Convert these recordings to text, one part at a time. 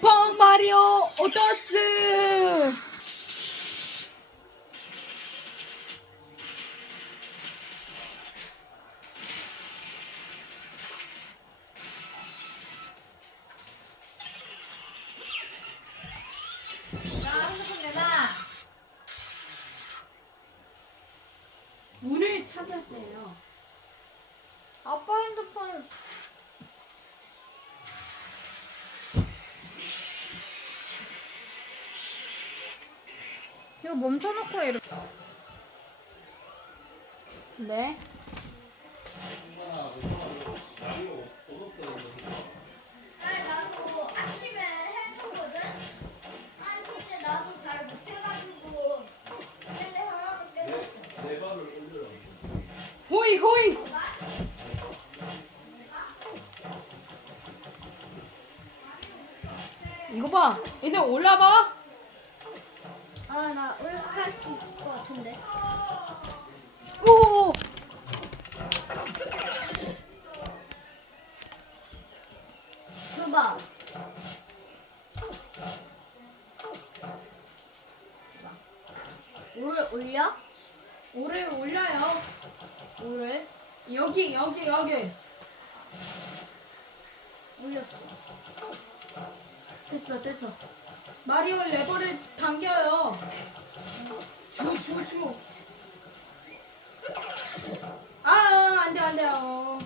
슈퍼 마리오 오더스. 나 핸드폰 내놔. 문을 찾으세요. 아빠 핸드폰. 이거 멈춰놓고 이렇게. 네. 아니 나도 아침에 해보거든? 아니 근데 나도 잘 못해가지고 근데 하나도 떼었어. 호이 호이. 이거 봐. 얘들 올라봐. 아나 올라갈 수 있을 것 같은데. 오. 줘봐. 오를 올려? 오를 올려요. 오를 여기. 올렸어. 됐어. 마리오 레버를 당겨요. 슈. 안 돼요.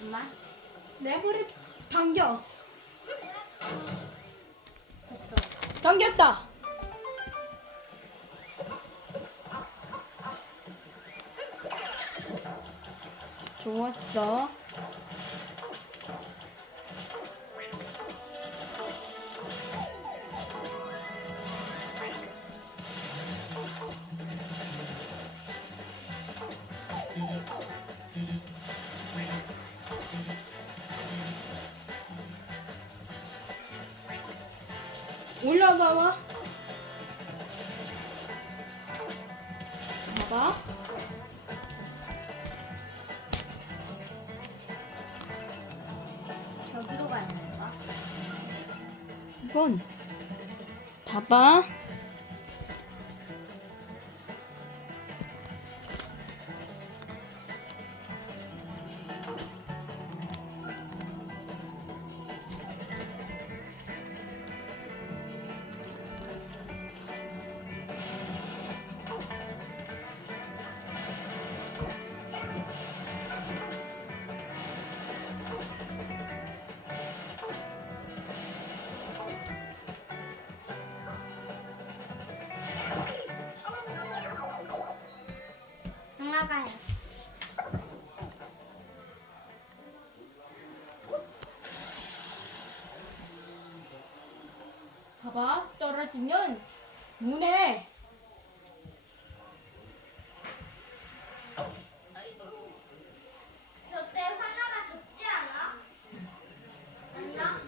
엄마 레버를 당겨. 됐어. 당겼다. 좋았어. 올라봐봐. 봐봐. 저기로 가야 되는가? 이건 봐봐. 올라가요. 봐봐. 떨어지면 문에 저때 하나가 적지 않아? 맞나?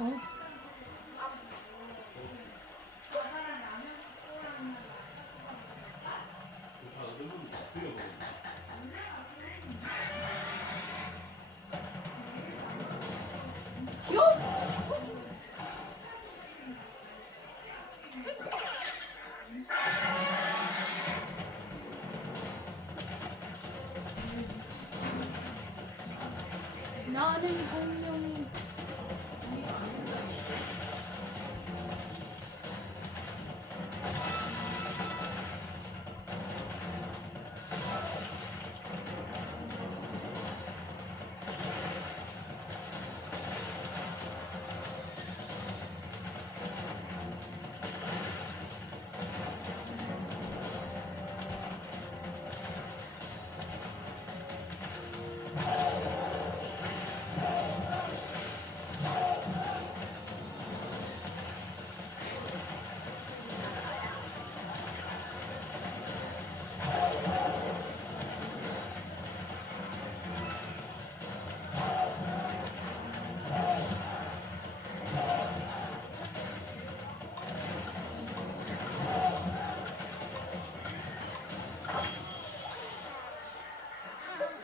어? 요! 나는 공룡이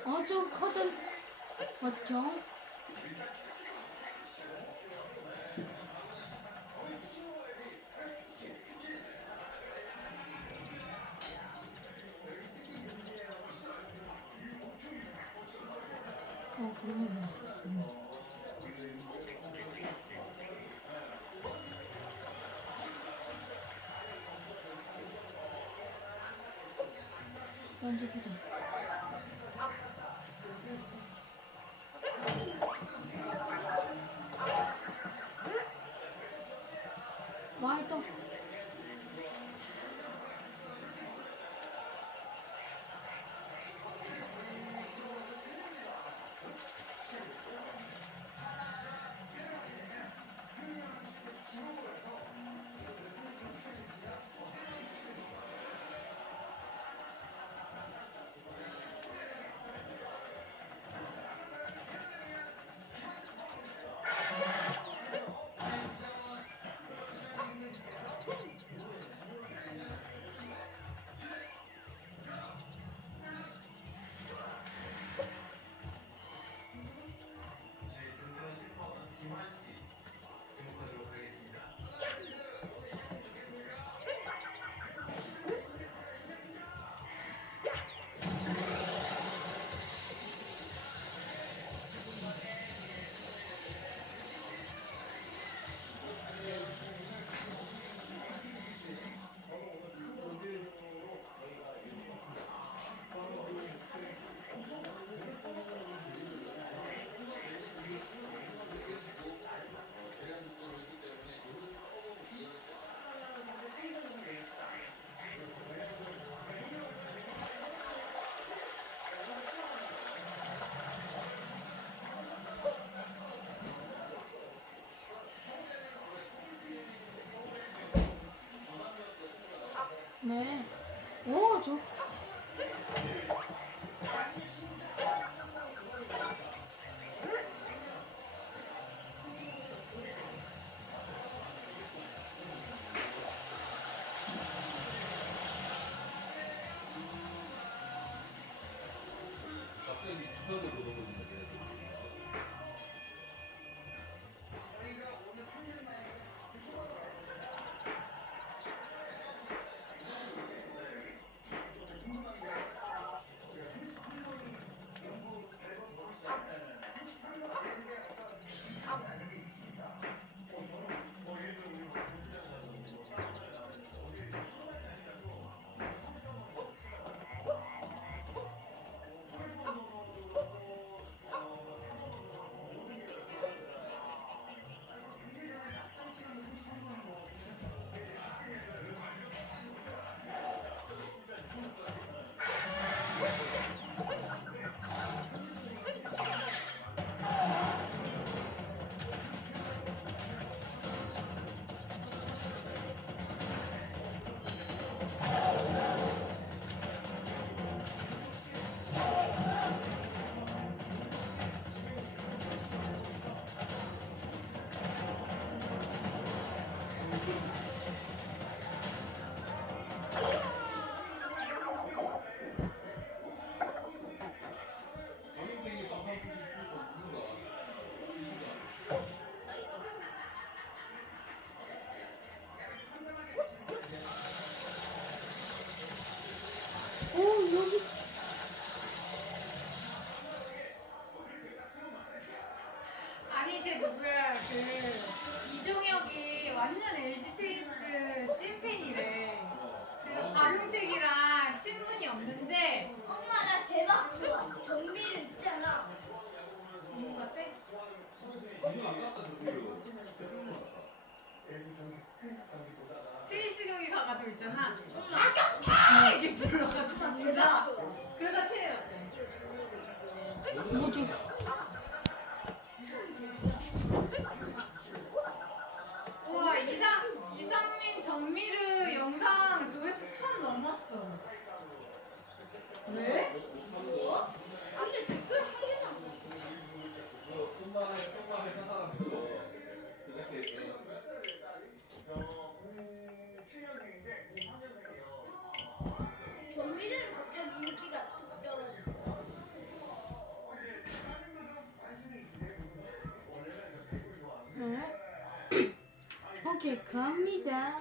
아주 커든 어청 그러면 던져보자. 많이 떠. 네. 오, 저. 같아? 이거 안 갔다 저기로. 트위스 경기 가가지고 있잖아. 가격타 이렇게 불러가지고 그러다 체해였대. 뭐지? 우와 이상민 정미르 영상 조회수 1000 넘었어. 왜? 근데 댓글 한 개도 안 똥만에 한 사람 있어. 이렇게 전미는 갑자기 인기가 뚝 떨어져. 네. 오케이, 갑니다.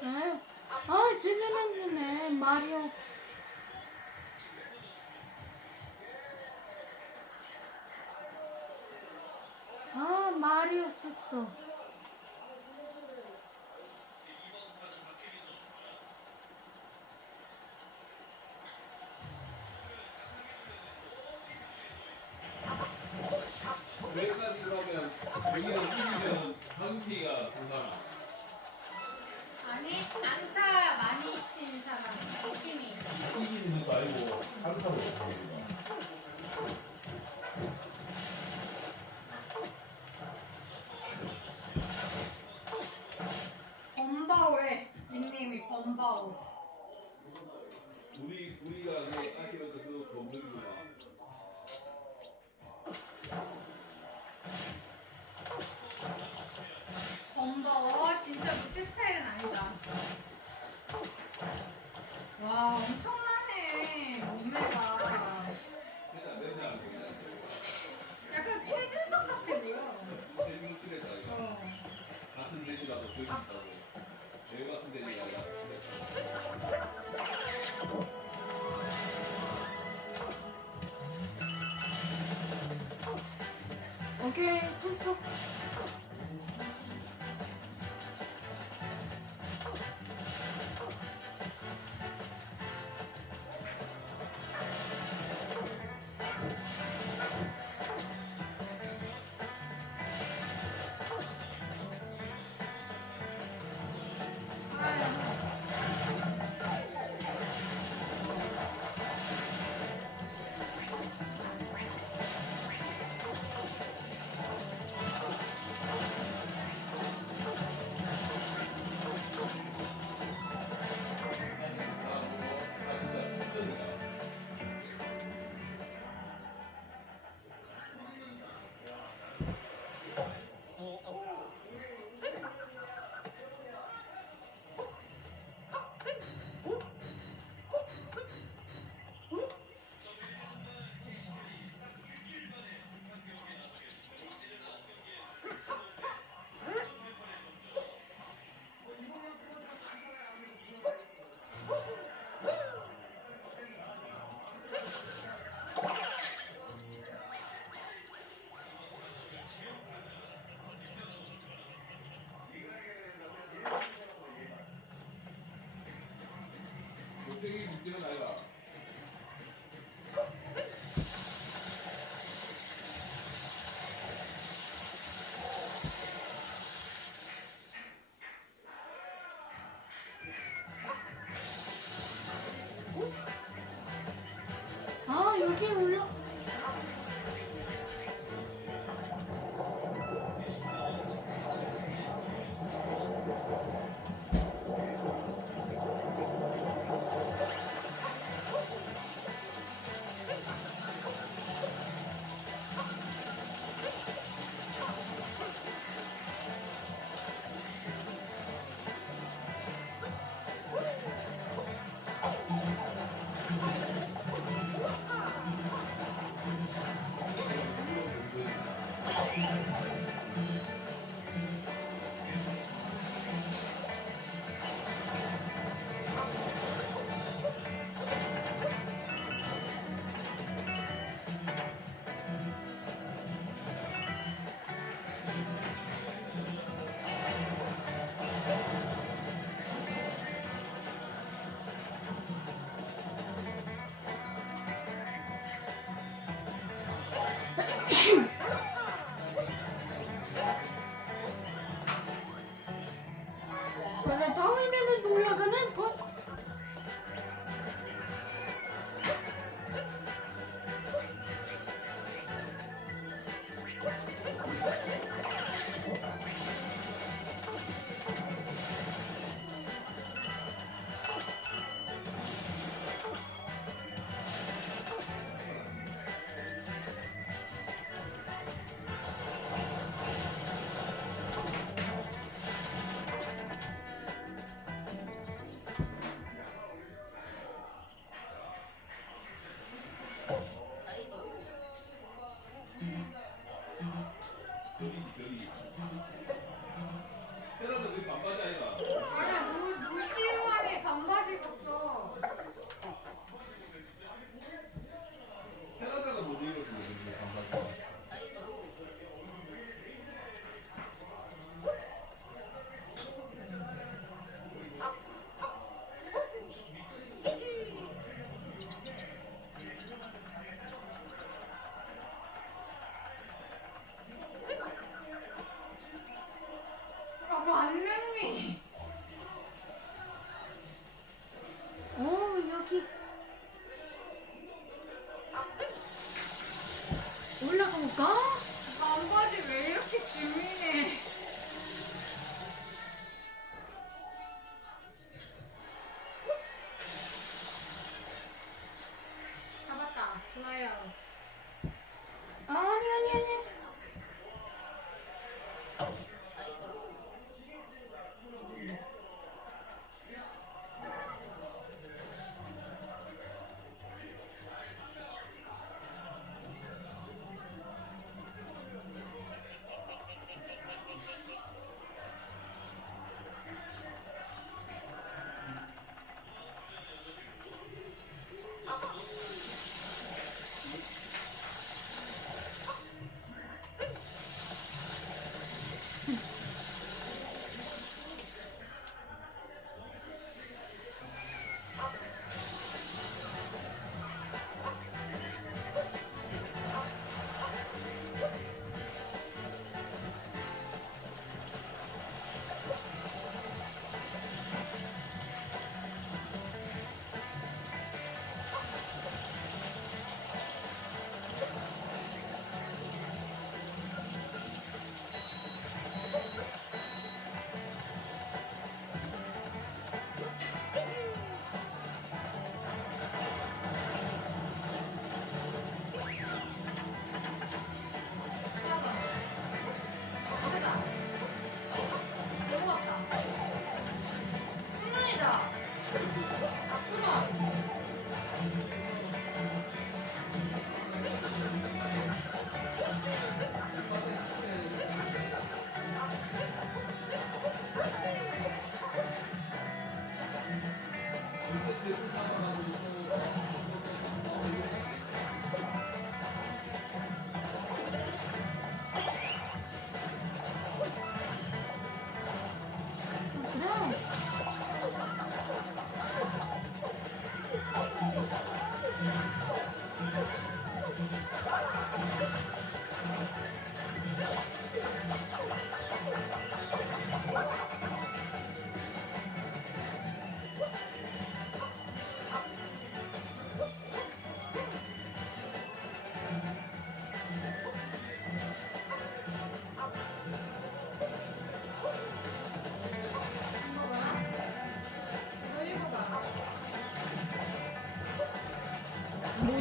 네. 아, 진짜 힘드네, 마리오. 아, 마리오 숙소. 여기까지 그러면 여기는 이기면 한국이가 동남아. 아니 안타 많이 친 사람 느낌이. 이기는 거 알고 한타로 먹는 범바오래 닉네임이 범바오. 우리가 그 아시면서 그 검색이구나. 범바오 진짜 밑에 스타일은 아니다. 와 엄청나네 몸매가. 약간 최준석 같아 보여. 같은 돼지라도 보여준다고 저희 같은 돼지가 아니라 오케이, 숙소. 여기 올라. 원래 다음에는 올라가는 법. 테라도 그 반바지 아이가. 아니야, 무시만에 반바지 입었어. 테라다가 못 입었는데 그 반바지. 아, 만능미. 여기 올라가볼까? 반바지 왜 이렇게 주민해? 잡았다. 좋아요. 아니.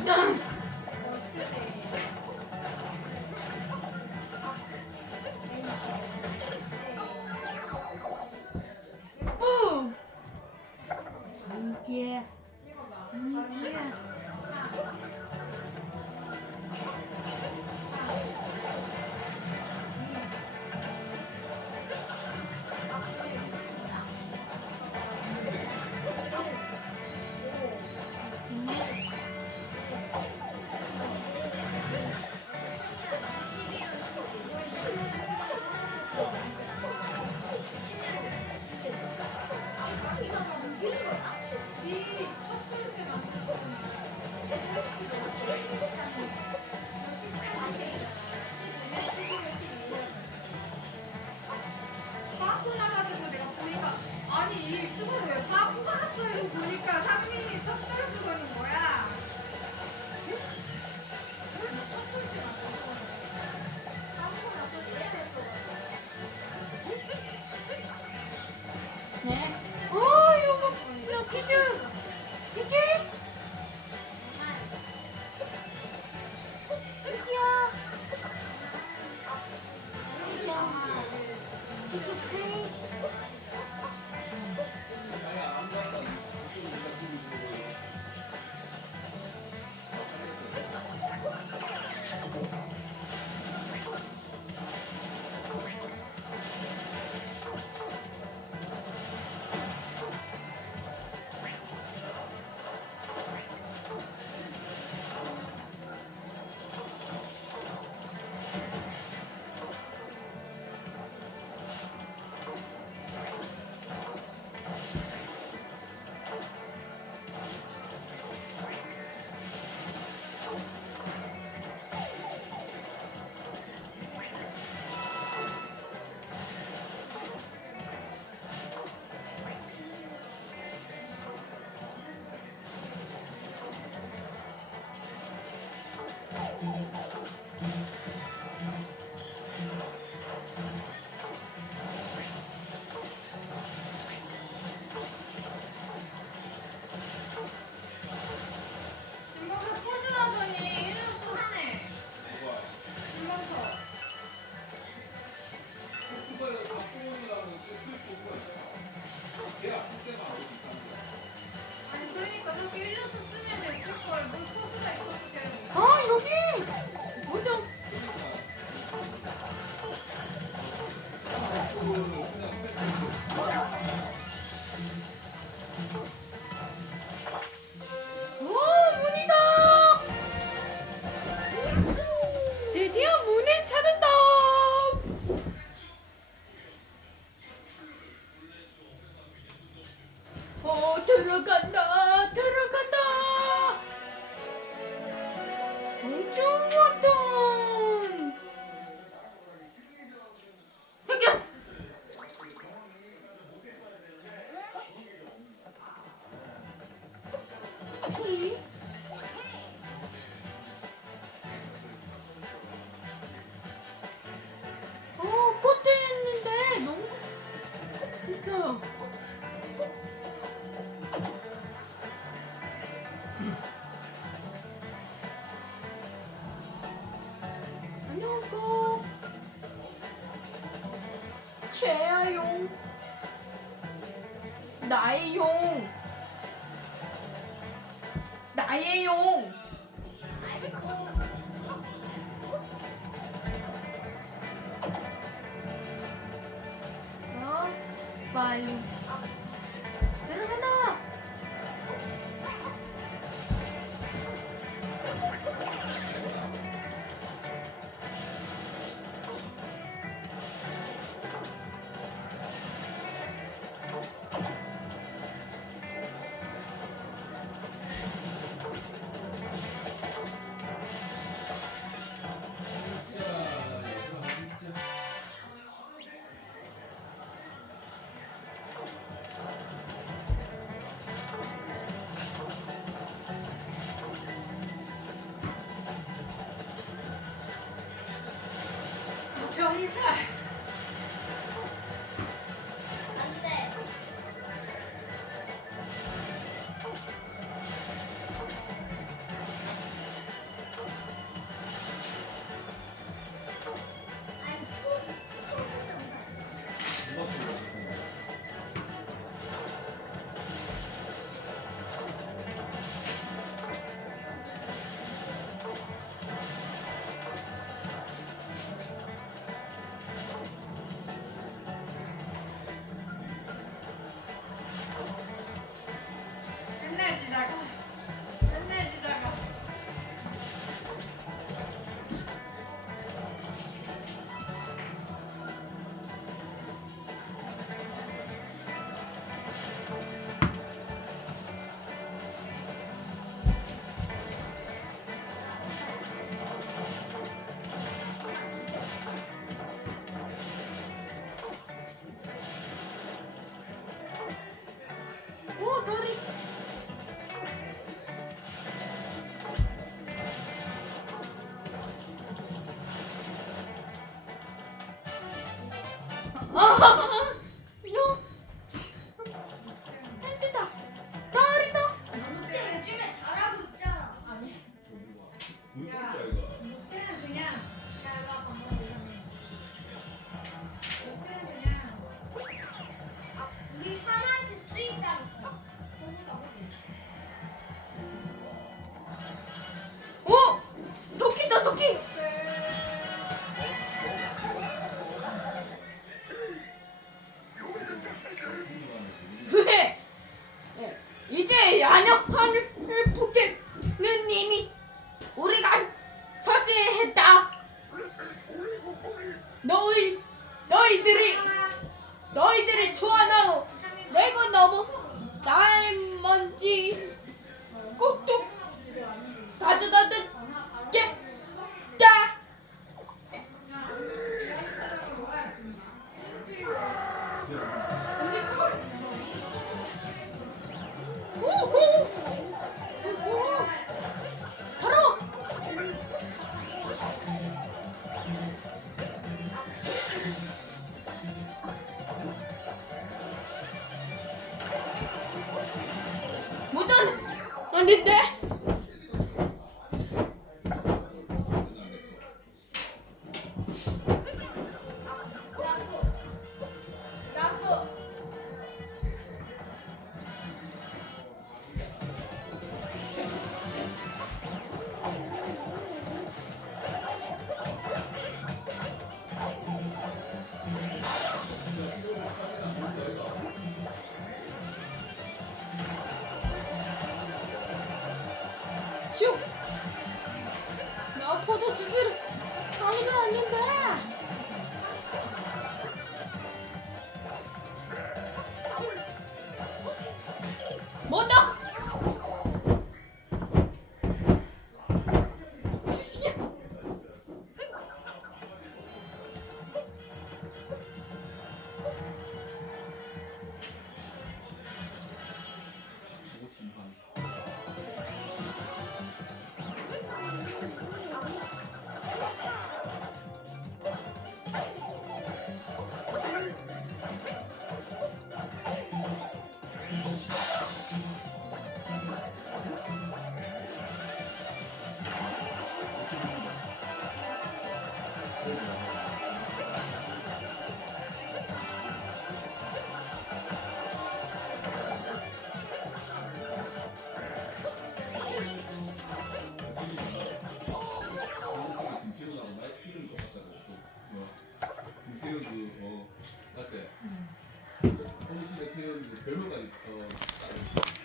땅. 오. 이게 이게 빠꾸 나가지고 내가 보니까 아니 이 수건을 왜 빠꾸가 났어 이러고 보니까 상민이 촛불 수건인 거야. 네. 오 이거 야 퀴즈 퀴즈 퀴즈야. 김범수 포즈라더니 1년 또 하네. 김범수. 아니 그러니까 저기 1년 또 쓰면 됐을걸. 뭘 포즈가 있어도 되는 거야. 아 여기 뭐죠? 오 문이다. 드디어 문을 찾았다. 들어간다 들어간다. 엄청 왔던 흑염. 히? 포트 했는데 너무 있어요. 안녕하고 최아용 나의 용 나의 용 빨리 들어간다. 병살. 안돼. 요 텐트다. 다리다. 근데 요즘에 잘하고 있잖아. 물고기 아이가. 롯데는 그냥 야 이거 밥 먹어. 롯데는 그냥 우리 하나한테 수입자니까. 어? 토끼다 토끼. 왜? 이제 안녕하는 포켓느님이 우리가 처신했다. 너희들이 좋아하고 내고 너무 날먼지 꼭꼭 가져다 겠다. 우후. 더러워. 모자는 아닌데. 나도. 슉. 나 포도 주스를 하면 안 된다. 뭐다? 주시야. 김태훈하고 나 이름 똑같다고. 김태훈도 맞지? 홍시대 태훈도 별명까지 따로.